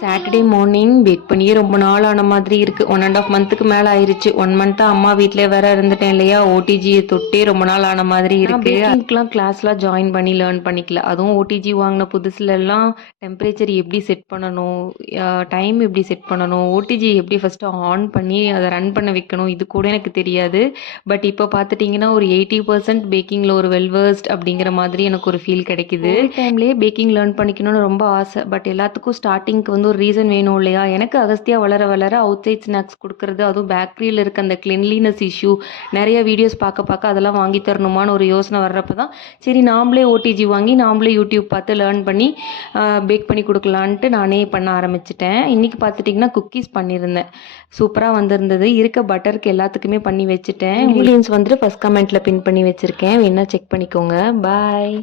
Saturday morning back பண்ணியே ரொம்ப நாள் ஆன மாதிரி இருக்கு. 1.5 மந்த்துக்கு மேல ஆயிருச்சு. 1 மந்த் அம்மா வீட்ல வேற இருந்துட்டேன் இல்லையா, ஓடிஜியை தொட்டே ரொம்ப நாள் ஆன மாதிரி இருக்கு. பேக்கிங்க்குலாம் கிளாஸ்லாம் ஜாயின் பண்ணி லேர்ன் பண்ணிக்கல. அதுவும் ஓடிஜி வாங்கின புதுசுல எல்லாம் டெம்பரேச்சர் எப்படி செட் பண்ணணும், டைம் எப்படி செட் பண்ணணும், ஓடிஜி எப்படி ஃபர்ஸ்ட் ஆன் பண்ணி அதை ரன் பண்ண வைக்கணும், இது கூட எனக்கு தெரியாது. பட் இப்போ பார்த்துட்டிங்கன்னா ஒரு 80% பேக்கிங்கில் ஒரு வெல்வர்ஸ்ட் அப்படிங்கிற மாதிரி எனக்கு ஒரு ஃபீல் கிடைக்குது. டைம்லேயே பேக்கிங் லேர்ன் பண்ணிக்கணும்னு ரொம்ப ஆசை. பட் எல்லாத்துக்கும் ஸ்டார்டிங்க்கு வந்து ஒரு ரீசன் வேணும் இல்லையா. எனக்கு அகஸ்தியா வளர வளர அவுட் சைட் ஸ்நாக்ஸ் கொடுக்கறது, அதுவும் பேக்கரியில் இருக்க அந்த கிளென்லினஸ் இஷ்யூ நிறைய வீடியோஸ் பார்க்க அதெல்லாம் வாங்கி தரணுமான்னு ஒரு யோசனை வர்றப்ப தான் சரி நாமளே ஓடிஜி வாங்கி நாமளே யூடியூப் பார்த்து லேர்ன் பண்ணி பேக் பண்ணி கொடுக்கலான்ட்டு நானே பண்ண ஆரம்பிச்சிட்டேன். இன்றைக்கி பார்த்துட்டிங்கன்னா குக்கீஸ் பண்ணியிருந்தேன். சூப்பராக வந்திருந்தது. இருக்க பட்டருக்கு எல்லாத்துக்குமே பண்ணி வச்சுட்டேன். இன்க்ரீடியன்ஸ் வந்துட்டு ஃபஸ்ட் கமெண்ட்டில் பின் பண்ணி வச்சுருக்கேன், வேணா செக் பண்ணிக்கோங்க. பாய்.